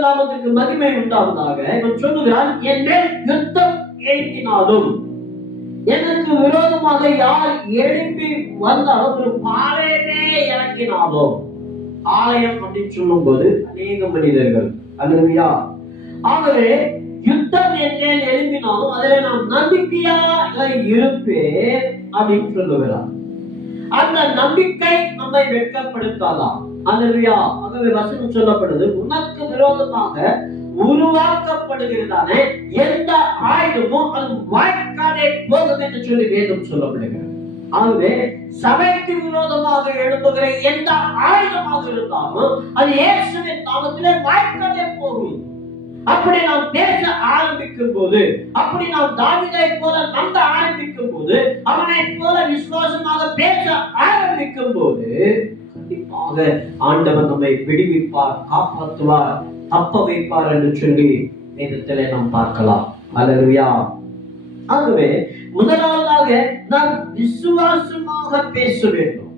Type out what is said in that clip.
பரிசுத்த நாமத்திற்கு மகிமை உண்டாவதாக இவன் சொல்லுகிறான் என் மேல் யுத்தம் எழுப்பினாலும் எனக்கு விரோதமாக யார் எழுப்பி வந்தாலும் ஒரு பாளையமே இறக்கினாலும். ஆலயம் அப்படின்னு சொல்லும்போது அநேக மனிதர்கள் அல்லையா ஆகவே யுத்தம் என் எழுப்பினாலும் அதில் நான் நம்பிக்கையாக இருப்பேன் அப்படின்னு சொல்லுகிறார். அந்த நம்பிக்கை நம்மை வெட்கப்படுத்தாதாம் அல்லையா ஆகவே வசனம் சொல்லப்படுது உனக்கு விரோதமாக உருவாக்கப்படுகிறதான எந்த ஆயுதமும் அது வாய்க்காலே போகும் என்று சொல்லி வேதம் சொல்லப்படுகிறது. ஆகவே சபைக்கு விரோதமாக எழுப்புகிற எந்த ஆயுதமாக இருந்தாலும் அது இயேசுவின் நாமத்திலே வாய்க்காலே போகும். அப்படி நாம் பேச ஆரம்பிக்கும் போது அப்படி நாம் தாவிதை போல அவனை போல விசுவாசமாக பேச ஆரம்பிக்கும் போது கண்டிப்பாக ஆண்டவர் நம்மை விடுவிப்பார் காப்பாற்றுவார் தப்ப வைப்பார் என்று சொல்லி வேதத்திலே நாம் பார்க்கலாம். அல்லா ஆகவே முதலாவதாக நாம் விசுவாசமாக பேச வேண்டும்.